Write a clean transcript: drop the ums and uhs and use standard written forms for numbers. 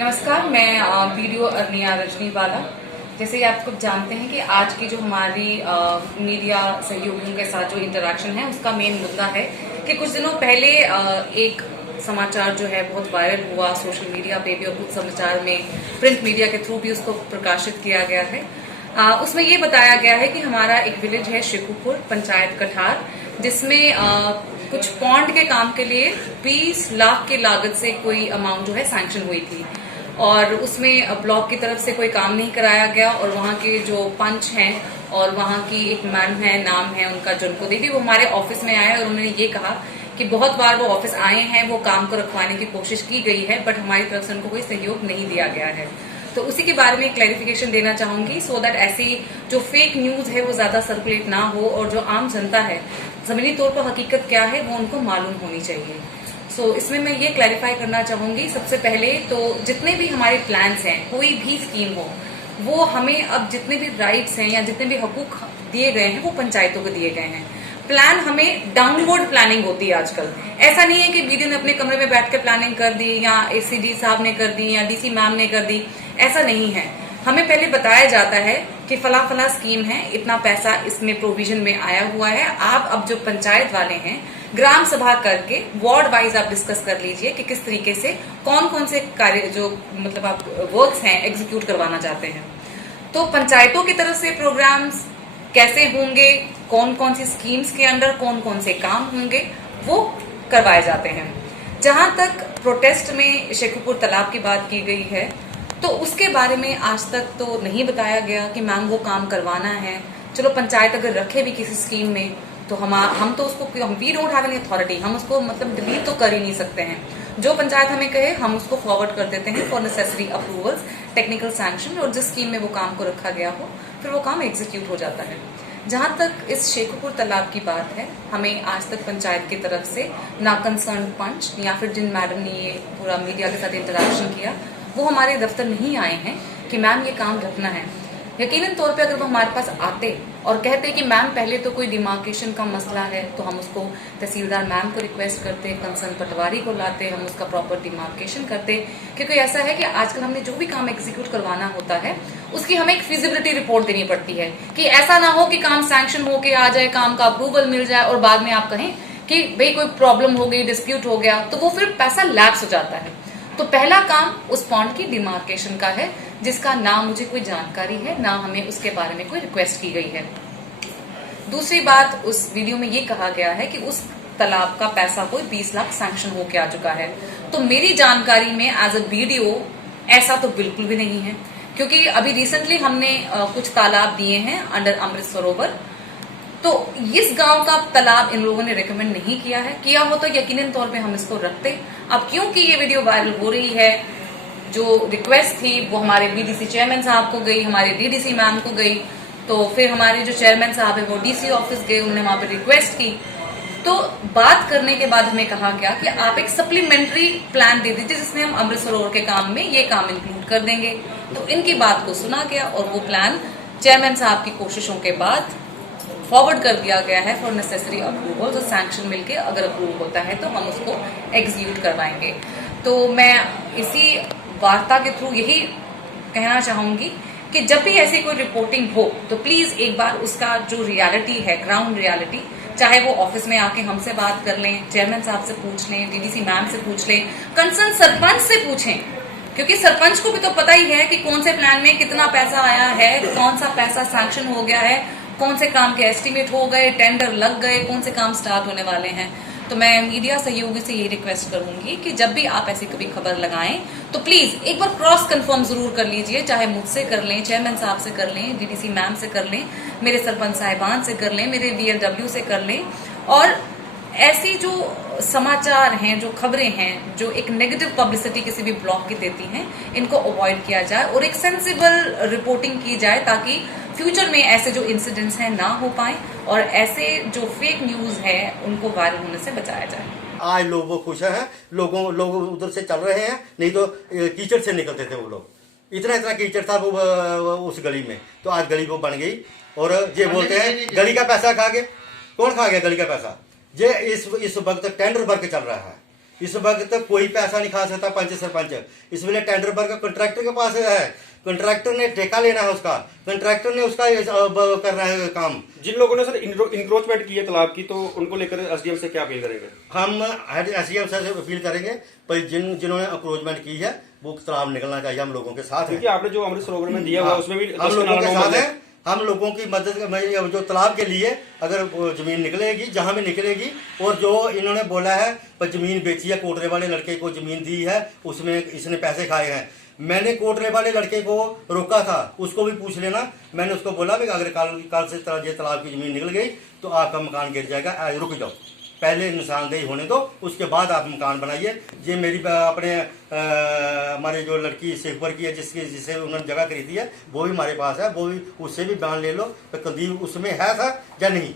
नमस्कार, मैं वीडियो अर्निया रजनीवाला। जैसे कि आप कुछ जानते हैं कि आज की जो हमारी मीडिया सहयोगियों के साथ जो इंटरेक्शन है उसका मेन मुद्दा है कि कुछ दिनों पहले एक समाचार जो है बहुत वायरल हुआ सोशल मीडिया पे भी और कुछ समाचार में प्रिंट मीडिया के थ्रू भी उसको प्रकाशित किया गया है। उसमें ये बताया गया है कि हमारा एक विलेज है शेखुपुर पंचायत कठार, जिसमें कुछ पॉन्ड के काम के लिए 20 लाख की लागत से कोई अमाउंट जो है सैंक्शन हुई थी और उसमें ब्लॉक की तरफ से कोई काम नहीं कराया गया और वहाँ के जो पंच हैं और वहाँ की एक मैम है, नाम है उनका जुनको देवी, वो हमारे ऑफिस में आए और उन्होंने ये कहा कि बहुत बार वो ऑफिस आए हैं, वो काम को रखवाने की कोशिश की गई है बट हमारी तरफ से उनको कोई सहयोग नहीं दिया गया है। तो उसी के बारे में क्लैरिफिकेशन देना चाहूंगी सो दैट ऐसी जो फेक न्यूज है वो ज्यादा सर्कुलेट ना हो और जो आम जनता है जमीनी तौर पर हकीकत क्या है वो उनको मालूम होनी चाहिए। इसमें मैं ये क्लैरिफाई करना चाहूंगी सबसे पहले तो जितने भी हमारे प्लान्स हैं, कोई भी स्कीम हो, वो हमें अब जितने भी राइट्स हैं या जितने भी हकूक दिए गए हैं वो पंचायतों को दिए गए हैं। प्लान हमें डाउनवर्ड प्लानिंग होती है आजकल। ऐसा नहीं है कि बीडीओ ने अपने कमरे में बैठ कर प्लानिंग कर दी या एसीडी साहब ने कर दी या डीसी मैम ने कर दी, ऐसा नहीं है। हमें पहले बताया जाता है कि फला फला स्कीम है, इतना पैसा इसमें प्रोविजन में आया हुआ है। आप अब जो पंचायत वाले हैं ग्राम सभा करके वार्ड वाइज आप डिस्कस कर लीजिए कि किस तरीके से कौन कौन से कार्य जो मतलब आप वर्क्स हैं एग्जीक्यूट करवाना चाहते हैं। तो पंचायतों की तरफ से प्रोग्राम्स कैसे होंगे, कौन कौन सी स्कीम्स के अंडर कौन कौन से काम होंगे वो करवाए जाते हैं। जहां तक प्रोटेस्ट में शेखुपुर तालाब की बात की गई है तो उसके बारे में आज तक तो नहीं बताया गया कि मैम वो काम करवाना है। चलो पंचायत अगर रखे भी किसी स्कीम में तो हम तो उसको we don't have any authority, हम उसको मतलब डिलीट तो कर ही नहीं सकते हैं। जो पंचायत हमें कहे हम उसको फॉरवर्ड कर देते हैं for necessary approvals, technical sanction, और जिस स्कीम में वो काम को रखा गया हो फिर वो काम एग्जीक्यूट हो जाता है। जहां तक इस शेखुपुर तालाब की बात है, हमें आज तक पंचायत की तरफ से ना कंसर्न पंच या फिर जिन मैडम ने ये पूरा मीडिया के साथ इंटरेक्शन किया वो हमारे दफ्तर नहीं आए हैं कि मैम ये काम रखना है। यकीनन तौर पे अगर वो हमारे पास आते और कहते कि मैम पहले तो कोई डिमार्केशन का मसला है तो हम उसको तहसीलदार मैम को रिक्वेस्ट करते, कंसर्न पटवारी को लाते, हम उसका प्रॉपर डिमार्केशन करते। क्योंकि ऐसा है कि आजकल हमने जो भी काम एग्जीक्यूट करवाना होता है उसकी हमें एक फिजिबिलिटी रिपोर्ट देनी पड़ती है कि ऐसा ना हो कि काम सैंक्शन होके आ जाए, काम का अप्रूवल मिल जाए और बाद में आप कहें कि भाई कोई प्रॉब्लम हो गई, डिस्प्यूट हो गया, तो वो फिर पैसा लैप्स हो जाता है। तो पहला काम उस पॉन्ड की डिमार्केशन का है जिसका ना मुझे कोई जानकारी है ना हमें उसके बारे में कोई रिक्वेस्ट की गई है। दूसरी बात, उस वीडियो में ये कहा गया है कि उस तालाब का पैसा कोई 20 लाख सैंक्शन होके आ चुका है। तो मेरी जानकारी में एज अ वीडियो ऐसा तो बिल्कुल भी नहीं है, क्योंकि अभी रिसेंटली हमने कुछ तालाब दिए हैं अंडर अमृत सरोवर। तो इस गांव का तालाब इन लोगों ने रिकमेंड नहीं किया हो तो यकीनन तौर पे हम इसको रखते। अब क्योंकि ये वीडियो वायरल हो रही है, जो रिक्वेस्ट थी वो हमारे बीडीसी चेयरमैन साहब को गई, हमारे डीडीसी मैम को गई, तो फिर हमारे जो चेयरमैन साहब है वो डीसी ऑफिस गए, उन्होंने वहां पर रिक्वेस्ट की। तो बात करने के बाद हमें कहा गया कि आप एक सप्लीमेंट्री प्लान दे दीजिए जिसमें हम अमृत सरोवर के काम में ये काम इंक्लूड कर देंगे। तो इनकी बात को सुना गया और वो प्लान चेयरमैन साहब की कोशिशों के बाद फॉरवर्ड कर दिया गया है फॉर नेसेसरी अप्रूवल। तो सैंक्शन मिलके अगर अप्रूव होता है तो हम उसको एग्जीक्यूट करवाएंगे। तो मैं इसी वार्ता के थ्रू यही कहना चाहूंगी कि जब भी ऐसी कोई रिपोर्टिंग हो तो प्लीज एक बार उसका जो रियलिटी है, ग्राउंड रियलिटी, चाहे वो ऑफिस में आके हमसे बात कर लें, चेयरमैन साहब से पूछ लें, डीडीसी मैम से पूछ लें, कंसर्न सरपंच से पूछें, क्योंकि सरपंच को भी तो पता ही है कि कौन से प्लान में कितना पैसा आया है, कौन सा पैसा सैंक्शन हो गया है, कौन से काम के एस्टिमेट हो गए, टेंडर लग गए, कौन से काम स्टार्ट होने वाले हैं। तो मैं मीडिया सहयोगी से ये रिक्वेस्ट करूंगी कि जब भी आप ऐसी कभी खबर लगाएं तो प्लीज एक बार क्रॉस कंफर्म जरूर कर लीजिए, चाहे मुझसे कर लें, चेयरमैन साहब से कर लें, डीडीसी मैम से कर लें, मेरे सरपंच साहिबान से कर लें, मेरे वीएलडब्ल्यू से कर लें। और ऐसी जो समाचार हैं, जो खबरें हैं, जो एक नेगेटिव पब्लिसिटी किसी भी ब्लॉक की देती हैं, इनको अवॉइड किया जाए और एक सेंसिबल रिपोर्टिंग की जाए ताकि फ्यूचर में ऐसे जो इंसिडेंट्स हैं ना हो पाए और ऐसे जो फेक न्यूज है उनको वायरल होने से बचाया जाए। आज लोग खुश है, लोग उधर से चल रहे हैं, नहीं तो कीचड़ से निकलते थे वो लोग। इतना कीचड़ था वो उस गली में, तो आज गली वो बन गई। और ये बोलते हैं गली का पैसा खा गए। कौन खा गया गली का पैसा? ये इस वक्त टेंडर वर्क चल रहा है, इस वक्त कोई पैसा नहीं खा सकता पंच सरपंच। इस वेले टेंडर वर्क कंट्रैक्टर के पास है, कंट्रैक्टर ने ठेका लेना है उसका, कंट्रैक्टर ने उसका करना है काम। जिन लोगों ने सर इंक्रोचमेंट की है तालाब की, तो उनको लेकर एसडीएम से क्या अपील करेंगे? हम एसडीएम से अपील करेंगे पर जिन्होंने अप्रोचमेंट की है वो तालाब निकलना चाहिए, हम लोगों के साथ हैं। क्योंकि आपने जो अमृत सरोवर में दिया हुआ हाँ, उसमें भी हम लोगों के साथ हैं, हम लोगों की मदद जो तालाब के लिए अगर जमीन निकलेगी जहां भी निकलेगी, और जो इन्होंने बोला है पर जमीन बेची है, कोटरे वाले लड़के को जमीन दी है उसमें इसने पैसे खाए हैं। मैंने कोटरे वाले लड़के को रोका था, उसको भी पूछ लेना। मैंने उसको बोला भी अगर कल से ये तालाब की जमीन निकल गई तो आपका मकान गिर जाएगा, रुक जाओ, पहले निशानदेही होने दो, उसके बाद आप मकान बनाइए। ये मेरी अपने हमारे जो लड़की शेखपुर की है जिसे उन्होंने जगह खरीदी है वो भी हमारे पास है, वो भी उससे भी बयान ले लो तो कुलदीप उसमें है था या नहीं।